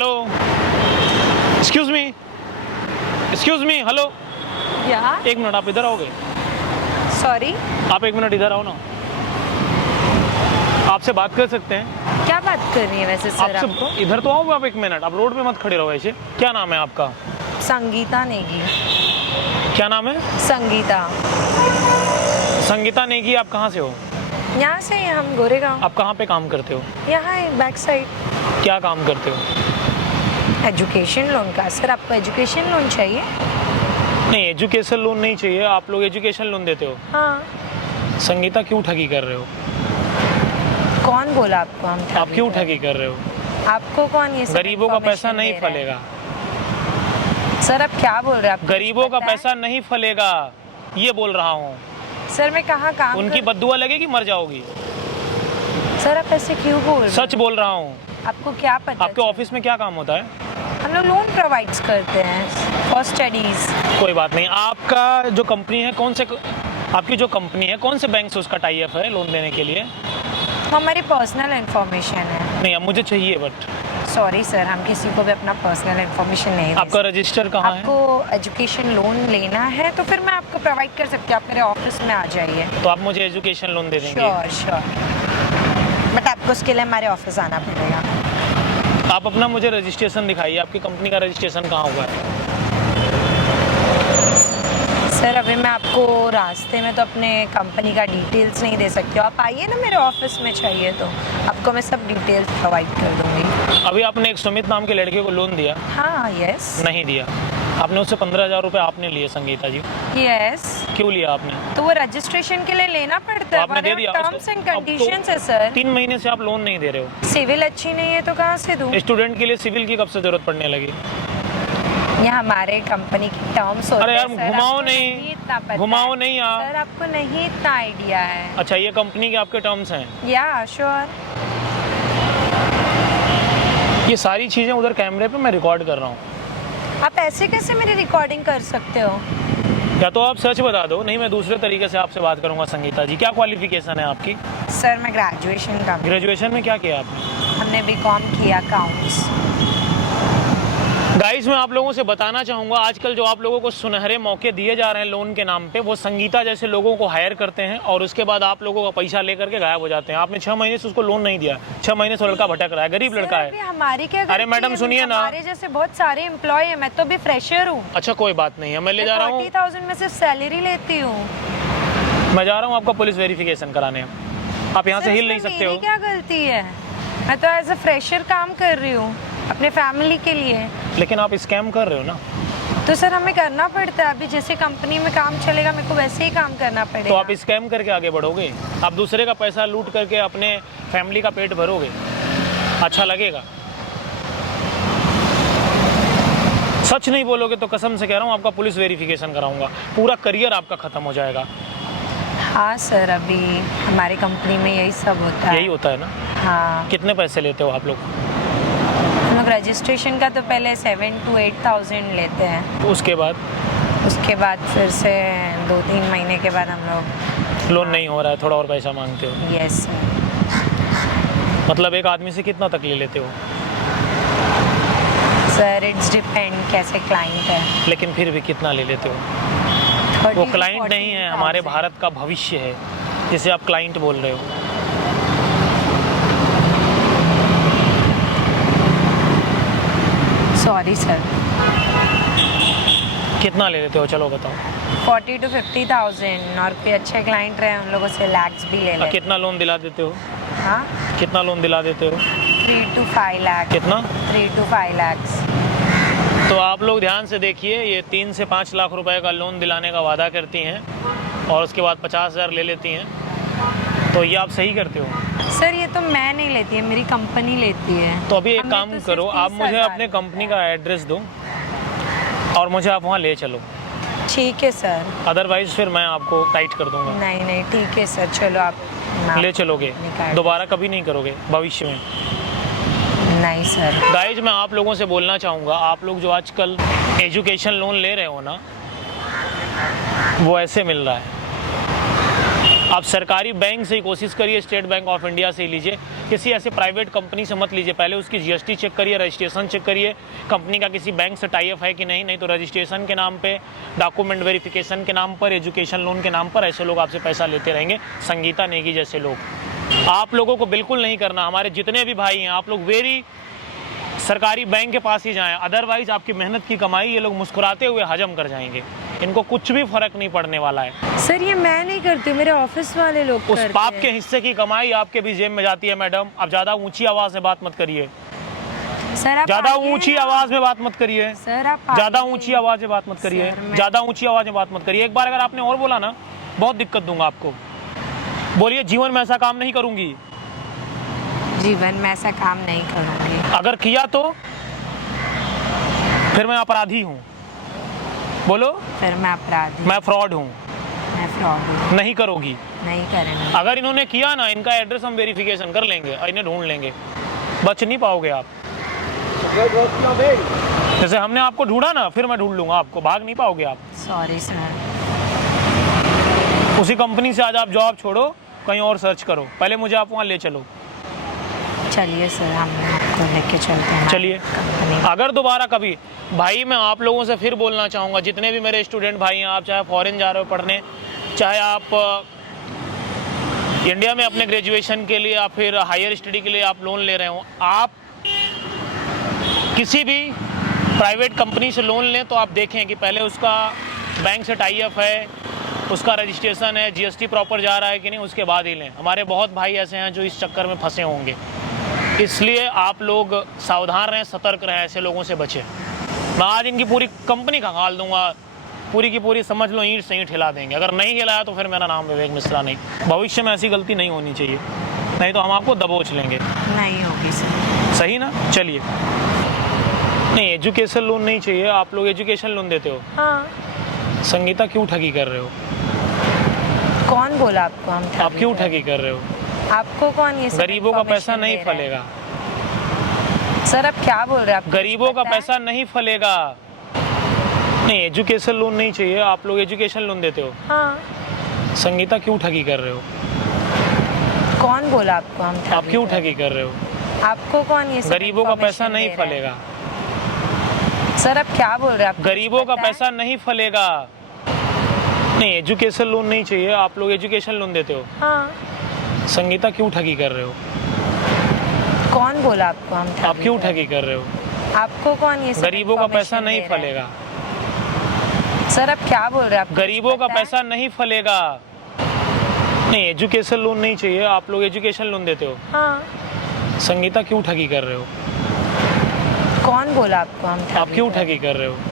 Hello, excuse me, hello. या एक minute, आप इधर आओगे? सॉरी, आप एक मिनट इधर आओ ना, आपसे बात कर सकते हैं? क्या बात कर रही है वैसे सर आपको? आपसे इधर तो आओगे आप, एक मिनट, आप रोड पे मत खड़े रहो ऐसे। क्या नाम है आपका? संगीता नेगी। क्या नाम है? संगीता। संगीता नेगी। आप कहाँ से हो? यहाँ से हैं हम, गोरेगांव। आप कहाँ पे काम करते हो? यहाँ है बैक साइड। क्या काम करते हो? एजुकेशन लोन का। सर आपको एजुकेशन लोन चाहिए? नहीं, एजुकेशन लोन नहीं चाहिए। आप लोग एजुकेशन लोन देते हो? हाँ। संगीता, क्यों ठगी कर रहे हो? कौन बोला आपको हम ठगी आप क्यों कर रहे ठगी कर रहे हो? हैं? आपको कौन ये सब गरीबों का पैसा information नहीं दे रहा है? फलेगा। सर आप क्या बोल रहे हैं? आपको गरीबों कुछ का पता है? पैसा नहीं फलेगा, ये बोल रहा हूँ। सर मैं कहाँ काम उनकी बद्दुआ लगेगी, मर जाओगी। सर आप ऐसे क्यों बोल रहे हैं? सच बोल रहा हूँ। आपको क्या पता? आपके ऑफिस में क्या काम होता है? हम लोग लोन प्रोवाइड्स करते हैं फॉर स्टडीज। कोई बात नहीं। आपका जो कंपनी है, आपकी जो कंपनी है कौन से बैंक से उसका टाई अप है लोन देने के लिए? हमारी पर्सनल इंफॉर्मेशन है। नहीं, अब मुझे चाहिए बट। सॉरी सर, हम किसी को भी अपना पर्सनल इंफॉर्मेशन नहीं दे आपका रजिस्टर कहाँ है? आपको एजुकेशन लोन लेना है तो फिर मैं आपको प्रोवाइड कर सकती हूँ। आप मेरे ऑफिस में आ जाइए। तो आप मुझे एजुकेशन लोन दे देंगे? श्योर। बट आपको उसके लिए हमारे ऑफिस आना पड़ेगा। आप अपना मुझे रजिस्ट्रेशन दिखाइए, आपकी कंपनी का रजिस्ट्रेशन कहाँ हुआ है? सर अभी मैं आपको रास्ते में तो अपने कंपनी का डिटेल्स नहीं दे सकती हूँ। आप आइए ना मेरे ऑफिस में, चाहिए तो आपको मैं सब डिटेल्स प्रोवाइड कर दूँगी। अभी आपने एक सुमित नाम के लड़के को लोन दिया? हाँ यस। नहीं दिया। आपने उससे 15,000 रुपये आपने लिए संगीता जी। यस। क्यों लिया आपने? तो वो रजिस्ट्रेशन के लिए लेना पड़ता तो है। आपने दे दिया? टर्म्स एंड कंडीशंस है सर। 3 महीने से आप लोन नहीं दे रहे हो। सिविल अच्छी नहीं है तो कहाँ से दूँ? स्टूडेंट के लिए सिविल की कब से जरूरत पड़ने लगी? ये हमारे कंपनी की टर्म्स होते अरे यार, हैं सर, घुमाओ आपको नहीं, इतना पता घुमाओ है। नहीं यार। सर आपको नहीं इतना आइडिया है। अच्छा, ये कंपनी के आपके टर्म्स हैं? या श्योर। ये सारी चीजें उधर कैमरे पे मैं रिकॉर्ड कर रहा हूँ। आप ऐसे कैसे मेरी रिकॉर्डिंग कर सकते हो? या तो आप सच बता दो, नहीं मैं दूसरे तरीके से आपसे बात करूंगा। संगीता जी, क्या क्वालिफिकेशन है आपकी? सर मैं ग्रेजुएशन का। ग्रेजुएशन में क्या किया आपने? हमने बीकॉम किया अकाउंट्स। गाइस, मैं आप लोगों से बताना चाहूँगा, आजकल जो आप लोगों को सुनहरे मौके दिए जा रहे हैं लोन के नाम पे, वो संगीता जैसे लोगों को हायर करते हैं और उसके बाद आप लोगों का पैसा लेकर के गायब हो जाते हैं। आपने 6 महीने से उसको लोन नहीं दिया। 6 महीने से लड़का भटक रहा है, गरीब लड़का सर, अभी है। हमारी क्या अरे गलती मैडम है? सुनिए ना। हमारे जैसे बहुत सारे एम्प्लॉय हैं, मैं तो भी फ्रेशर हूँ। अच्छा, कोई बात नहीं है, मैं ले जा रहा हूँ। 40,000 में सिर्फ सैलरी लेती हूँ। मैं जा रहा हूँ आपका पुलिस वेरिफिकेशन कराने। आप यहाँ से हिल नहीं सकते हो। मेरी क्या गलती है? मैं तो एज अ फ्रेशर काम कर रही हूँ अपने फैमिली के लिए। लेकिन आप स्कैम कर रहे हो ना। तो सर हमें करना पड़ता है। अभी जैसे कंपनी में काम चलेगा, मेरे को वैसे ही काम करना पड़ेगा। तो आप स्कैम करके आगे बढ़ोगे? आप दूसरे का पैसा लूट करके अपने फैमिली का पेट भरोगे? अच्छा लगेगा? सच नहीं बोलोगे तो कसम से कह रहा हूँ आपका पुलिस वेरिफिकेशन कराऊंगा। पूरा करियर आपका खत्म हो जाएगा। हाँ सर, अभी हमारी कंपनी में यही सब होता है। यही होता है ना? हाँ। कितने पैसे लेते हो आप लोग? हम लोग रजिस्ट्रेशन का तो पहले 7 to 8,000 लेते हैं। उसके बाद फिर से 2-3 महीने के बाद हम लोग लोन नहीं हो रहा है, थोड़ा और पैसा मांगते हो? यस। मतलब एक आदमी से कितना तक ले लेते हो? सर इट्स डिपेंड कैसे क्लाइंट है। लेकिन फिर भी कितना ले लेते हो? 30 वो to क्लाइंट नहीं है, हमारे 40,000। भारत का भविष्य है जिसे आप क्लाइंट बोल रहे हो। Sorry sir. कितना ले लेते हो, चलो बताओ। 40 to 50,000 और कोई अच्छे क्लाइंट रहे उन लोगों से लैक्स भी ले लेते। कितना लोन दिला देते हो? हाँ, कितना लोन दिला देते हो? 3 to 5 लाख। कितना? 3 to 5 lakhs। तो आप लोग ध्यान से देखिए, ये 3 से 5 लाख रुपए का लोन दिलाने का वादा करती हैं और उसके बाद 50,000 ले लेती हैं। तो ये आप सही करते हो? सर ये तो मैं नहीं लेती है, मेरी कंपनी लेती है। तो अभी एक हमें काम तो सिर्फ करो, आप मुझे 30,000 अपने कंपनी का एड्रेस दो और मुझे आप वहाँ ले चलो। ठीक है सर। अदरवाइज फिर मैं आपको टाइट कर दूंगा। नहीं ठीक है सर, चलो आप ले चलोगे? निकाल। दोबारा कभी नहीं करोगे भविष्य में? नहीं सर। गाइज, मैं आप लोगों से बोलना चाहूँगा, आप लोग जो आजकल एजुकेशन लोन ले रहे हो ना, वो ऐसे मिल रहा है। आप सरकारी बैंक से ही कोशिश करिए, स्टेट बैंक ऑफ इंडिया से ही लीजिए। किसी ऐसे प्राइवेट कंपनी से मत लीजिए। पहले उसकी जीएसटी चेक करिए, रजिस्ट्रेशन चेक करिए, कंपनी का किसी बैंक से टाई अप है कि नहीं तो रजिस्ट्रेशन के नाम पे, डॉक्यूमेंट वेरिफिकेशन के नाम पर, एजुकेशन लोन के नाम पर ऐसे लोग आपसे पैसा लेते रहेंगे। संगीता नेगी जैसे लोग, आप लोगों को बिल्कुल नहीं करना। हमारे जितने भी भाई हैं, आप लोग वेरी सरकारी बैंक के पास ही जाएं, अदरवाइज आपकी मेहनत की कमाई ये लोग मुस्कुराते हुए हजम कर जाएंगे। इनको कुछ भी फर्क नहीं पड़ने वाला है। सर ये मैं नहीं करती, मेरे ऑफिस वाले लोग उस करते पाप हैं। के हिस्से की कमाई आपके भी जेब में जाती है। मैडम, आप ज़्यादा ऊंची आवाज़ में बात मत करिए, सर आप ज़्यादा आइए ऊंची ना। आवाज़ में बात मत करिए, सर आप ज़्यादा आइए। ऊंची आवाज़ में बात मत करिए, सर, मैं- ज़्यादा ऊंची आवाज़ में बात मत करिए। एक बार अगर आपने और बोला ना, बहुत दिक्कत दूंगा आपको। बोलिए, जीवन में ऐसा काम नहीं करूंगी। जीवन में ऐसा काम नहीं करूँगी। अगर किया तो फिर मैं अपराधी हूँ। बोलो, फिर मैं अपराधी, मैं फ्रॉड हूँ। मैं फ्रॉड हूँ। नहीं करोगी। नहीं करेंगे। अगर इन्होंने किया ना, इनका एड्रेस हम वेरिफिकेशन कर लेंगे और इन्हें ढूंढ लेंगे। बच नहीं पाओगे आप। जैसे हमने आपको ढूंढा ना, फिर मैं ढूंढ लूंगा आपको, भाग नहीं पाओगे आप। Sorry sir. उसी कंपनी से आज आप जॉब छोड़ो, कहीं और सर्च करो। पहले मुझे आप वहाँ ले चलो। चलिए सर, हम आपको लेके चलते हैं। चलिए। कंपनी। अगर दोबारा कभी, भाई मैं आप लोगों से फिर बोलना चाहूँगा, जितने भी मेरे स्टूडेंट भाई हैं, आप चाहे फॉरेन जा रहे हो पढ़ने, चाहे आप इंडिया में अपने ग्रेजुएशन के लिए या फिर हायर स्टडी के लिए आप लोन ले रहे हो, आप किसी भी प्राइवेट कंपनी से लोन लें तो आप देखें कि पहले उसका बैंक से टाई अप है, उसका रजिस्ट्रेशन है, जीएसटी प्रॉपर जा रहा है कि नहीं, उसके बाद ही लें। हमारे बहुत भाई ऐसे हैं जो इस चक्कर में फंसे होंगे, इसलिए आप लोग सावधान रहें, सतर्क रहें, ऐसे लोगों से बचें। मैं आज इनकी पूरी कंपनी खंगाल दूंगा, पूरी की पूरी समझ लो ईंट से ईंट हिला देंगे। अगर नहीं हिलाया तो फिर मेरा नाम विवेक मिश्रा नहीं। भविष्य में ऐसी गलती नहीं होनी चाहिए, नहीं तो हम आपको दबोच लेंगे। नहीं होगी सर। सही ना? चलिए। नहीं, एजुकेशन लोन नहीं चाहिए। आप लोग एजुकेशन लोन देते हो। हाँ। संगीता क्यों ठगी कर रहे हो? कौन बोला आपको हम आप क्यों ठगी कर रहे हो? आपको कौन ये सब गरीबों का पैसा information नहीं दे रहा है? फलेगा। सर आप क्या बोल रहे हैं? आपको गरीबों कुछ का पता है? पैसा नहीं फलेगा। नहीं, एजुकेशन लोन नहीं चाहिए। आप लोग एजुकेशन लोन देते हो। हाँ। संगीता क्यों ठगी कर रहे हो? कौन बोला आपको हम आप क्यों ठगी कर रहे हो? आपको कौन ये सब गरीबों का पैसा information नहीं दे रहा है? फलेगा। सर आप क्या बोल रहे हैं? आपको गरीबों कुछ का पता है? पैसा नहीं फलेगा। नहीं, एजुकेशन लोन नहीं चाहिए। आप लोग एजुकेशन लोन देते हो। हाँ। संगीता क्यों ठगी कर रहे हो? कौन बोला आपको हम आप क्यों ठगी कर रहे हो? आपको कौन ये सब गरीबों का पैसा information नहीं दे रहा है? फलेगा। सर आप क्या बोल रहे हैं? आपको गरीबों कुछ का पता है? पैसा नहीं फलेगा। नहीं, एजुकेशन लोन नहीं चाहिए। आप लोग एजुकेशन लोन देते हो। हाँ। संगीता क्यों ठगी कर रहे हो? कौन बोला आपको हम आप क्यों ठगी कर रहे हो?